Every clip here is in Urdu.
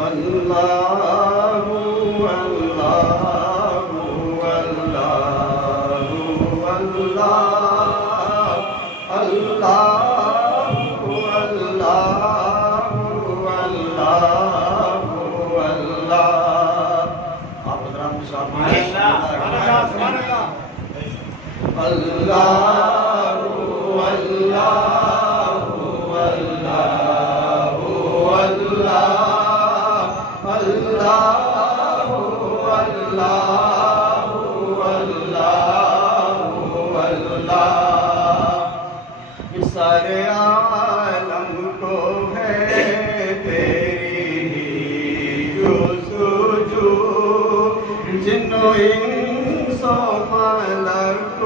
اللہ اللہ اللہ اللہ اللہ اللہ آپ حضرات سارے عالم کو ہے تیری جستجو جن و انس و ملک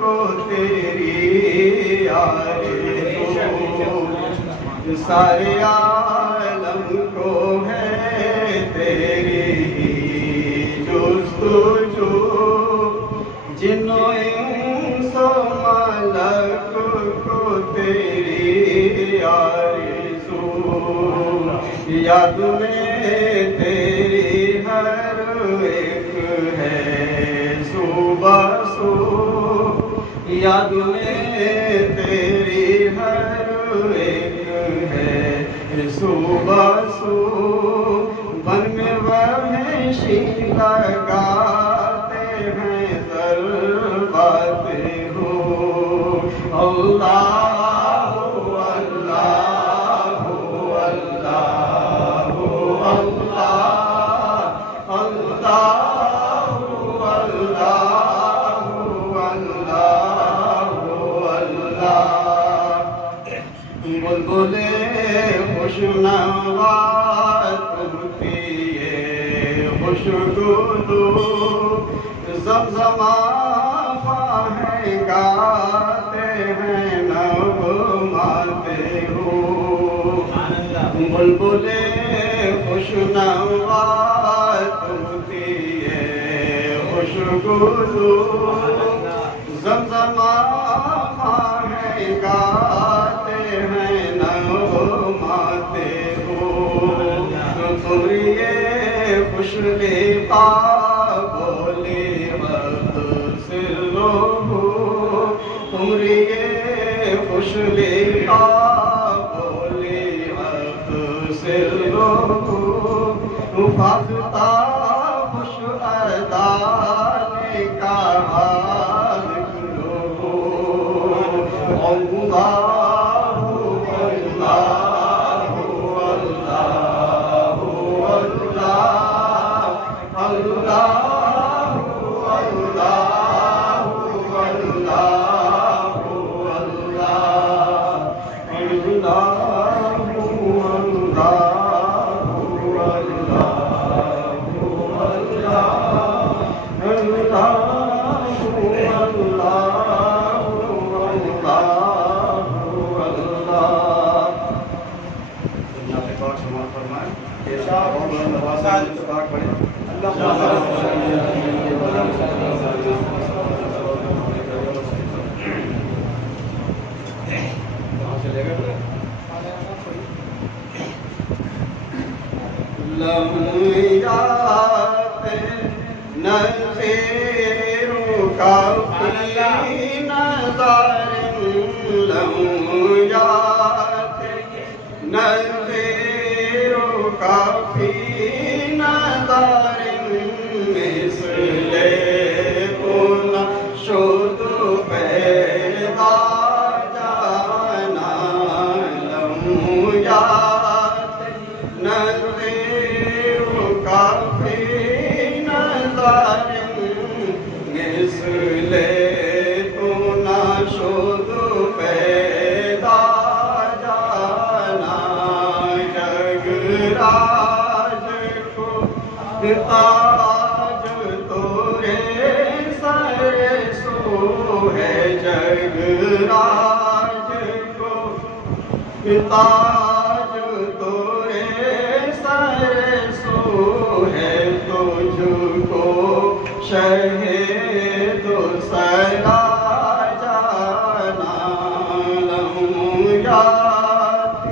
کو تیری آرزو سارے عالم کو ہے تیری جستجو جن و انس و ملک کو تیری آرزو یاد میں تیری ہر ایک ہے صبح سو یاد میں تیری ہر ایک ہے صبح سو بن میں وحشی لگاتے ہیں ضربات ہو اللہ اللہ اللہ اللہ اللہ بلبلے خوش نوا تم پیے خوشگلو زمزمہ ہے گاتے ہیں نغماتے ہو بلبلے خوش نوا تم پیے خوشگلو زمزمہ ہے گاتے ہیں نغماتے ہو تمریے خوش لیتا بولی وقت سرو تمریے خوش لیتا بولی وقت سرو فاختہ خوش ادا نے کہا نظیر کافی نظر لمحات نظیر کافی نظر مثل کنا شد پیدا جانا لمحات نظیر کافی مثل تو نہ شد پیدا جانا جگ راج کو تاج تورے سر سو ہے جگ راج کو تاج تورے سر سو ہے تجھ کو شہید سلا جانا لمحات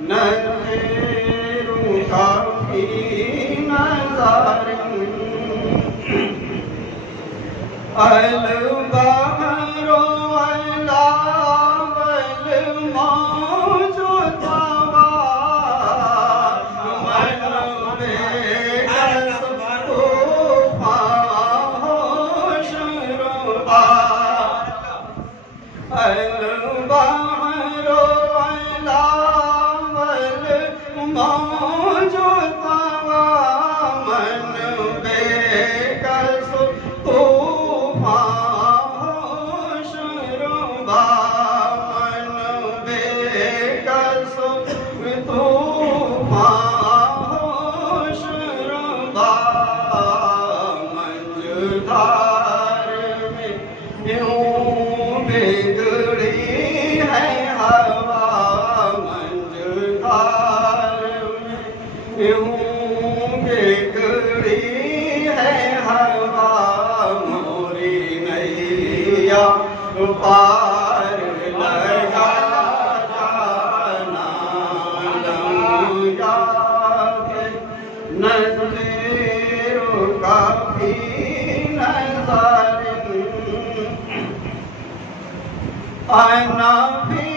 نظیر کافی فی نظر البحر ولا والموج طوى من بكسب طوفان شربا البحر ولا والموج طوى من بكسب طوفان شربا من بكسب طوفان شربا منجدار میں یوں بگڑی ہے ہوا منجدار میں یوں بگڑی ہے ہوا موری نیا پار لگا جانا نظروں کا بھی نظر آنا بھی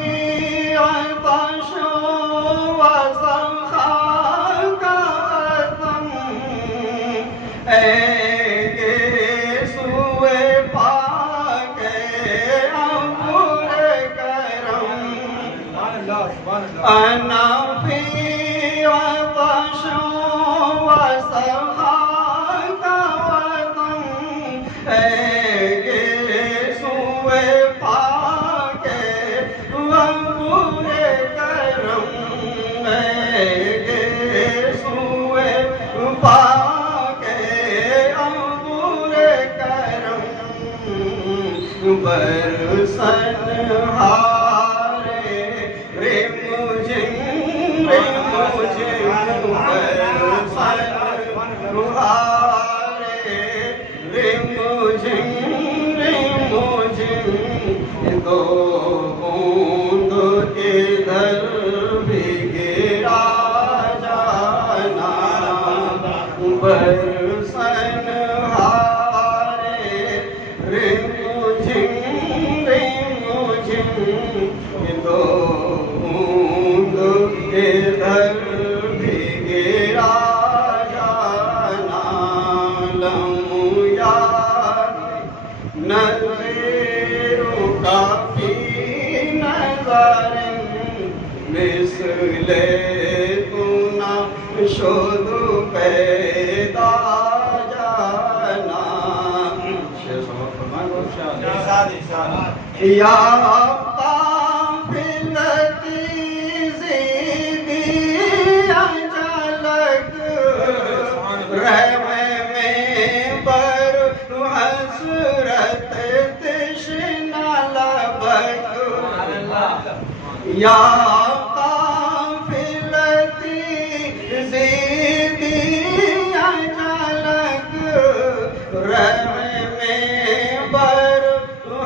عطش وسخا کا وطن اے سوئے پاک ابر کرم آنا بھی عطش وسخا کا وطن اے سوئے پاک ابر کرم اے سوئے پاک ابر کرم برسن ہارے رے مجھے برسن ہارے رے مجھے دو بوند ادھر بھی گرا جانا برسن ہارے رے مجھے دو بوند ادھر بھی گرا جانا لم یاد نظروں کا فی نظر مثل تو نہ شد پیدا جانا یا قافلتی زیدی اجلک رہے میں بر حسرت تشنا لبک یا قافلتی زیدی اجلک رہے میں بر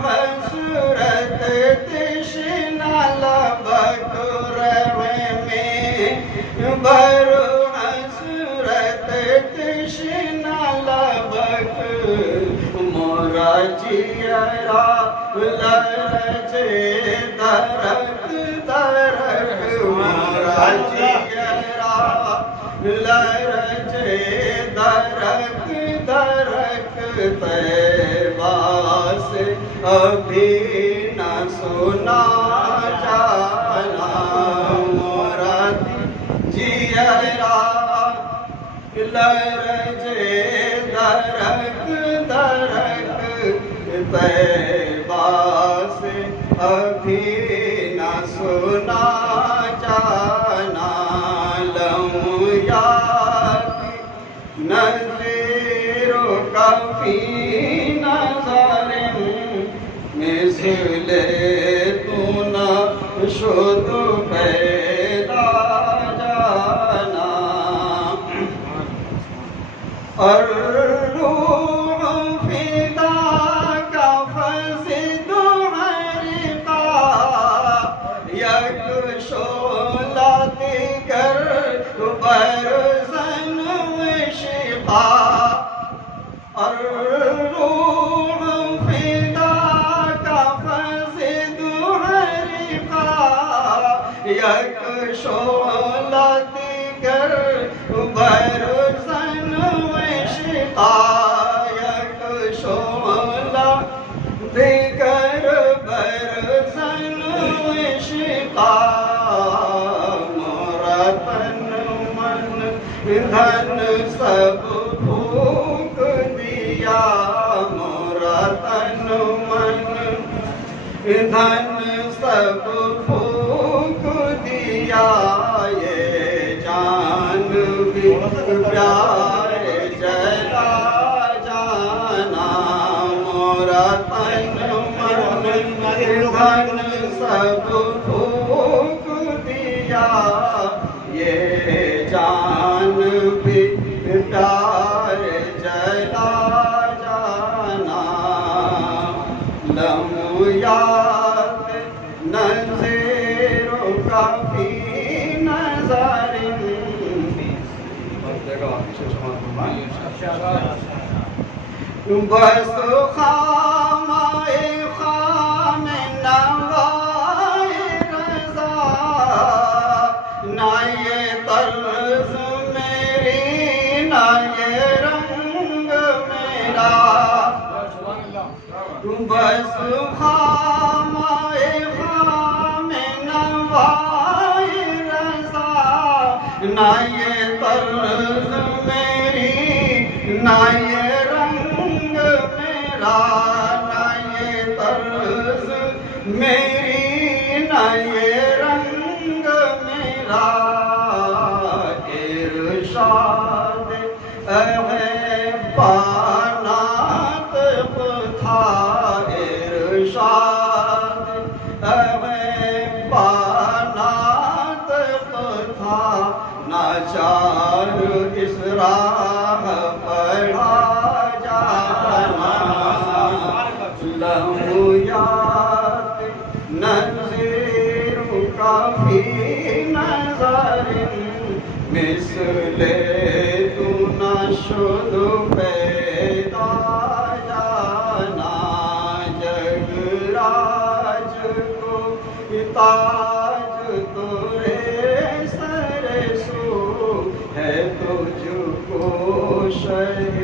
حسرت تشنا لبک رہے میں بر حسرت تشنا لبک مورا جیرا لرزے درک درک مورا جیرا لرزے درک درک طیبہ سے ابھی نہ سنا جانا مورا جیرا لرزے درک درک طیبہ سے ابھی نہ سنا جانا لم یاد نظروں کا فی نظر مثل تو نہ شد پیدا جانا الروح فداک فزد عرقا یک شعلہ دیگر برزن عشقا الروح فداك فزد عرقا یک شعلہ دیگر برزن عشقا یک شعلہ دیگر برزن عشقا مورا تن من دھن سب پھونک دیا مورا تن من دھن سب پھونک دیا یہ جان بھی پیار جلا جانا مورا تن من دھن سب پھونک دیا یہ جان بھی پیار جلا جانا لمحیات نظروں کا فی نظر بس خامۂ خام نوائے رضا نہ یہ طرز میری نہ یہ رنگ میرا بس خامۂ خام نوائے رضا نہ یہ طرز میری نہ یہ رنگ میرا نہ یہ طرز میری نہ یہ رنگ میرا ارشاد احبانات تھا ارشاد احبانات تھا ناچار اس راہ پڑھا جانا لمحیات نظروں کا فی نظر مثل تو نہ شد پیدا جانا جگ راج کو تاج تورے سر سو ہے تجھ کو شہ